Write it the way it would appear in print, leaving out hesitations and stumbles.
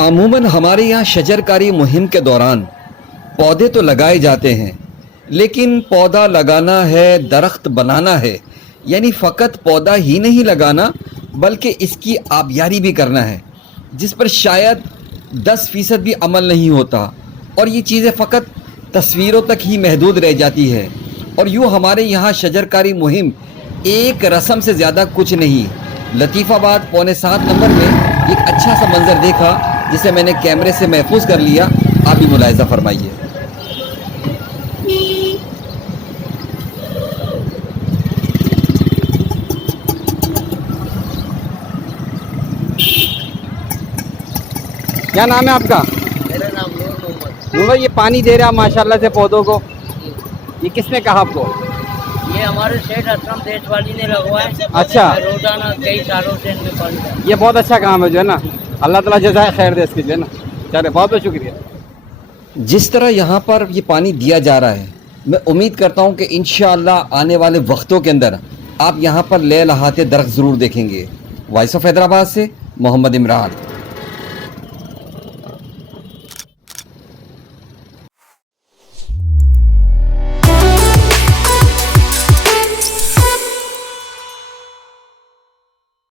अमूमन हमारे यहाँ शजरकारी मुहिम के दौरान पौधे तो लगाए जाते हैं, लेकिन पौधा लगाना है, दरख्त बनाना है, यानी फ़कत पौधा ही नहीं लगाना बल्कि इसकी आबियारी भी करना है, जिस पर शायद 10% भी अमल नहीं होता और ये चीज़ें फ़कत तस्वीरों तक ही महदूद रह जाती है। और यूँ हमारे यहाँ शजरकारी मुहिम एक रस्म से ज़्यादा कुछ नहीं। लतीफ़ाबाद पौने 7 नंबर में एक अच्छा सा मंज़र देखा जिसे मैंने कैमरे से महफूज कर लिया। आप भी मुलाहिज़ा फरमाइए। क्या नाम है आपका? मेरा नाम नूर मोहम्मद। नूर भाई, ये पानी दे रहा माशाल्लाह से पौधों को, ये किसने कहा आपको? ये हमारे सेठ असलम देशवाली ने लगवाए। अच्छा। रोजाना कई सालों से इनमें पानी डालते हैं। ये बहुत अच्छा काम है जो है ना, अल्लाह ताला जज़ाए खैर दे इसकी जो है ना। चले, बहुत बहुत शुक्रिया। जिस तरह यहाँ पर ये पानी दिया जा रहा है, मैं उम्मीद करता हूँ कि इंशाअल्लाह आने वाले वक्तों के अंदर आप यहाँ पर लहलहाते दरख्त ज़रूर देखेंगे। वॉइस ऑफ हैदराबाद से मोहम्मद इमरान।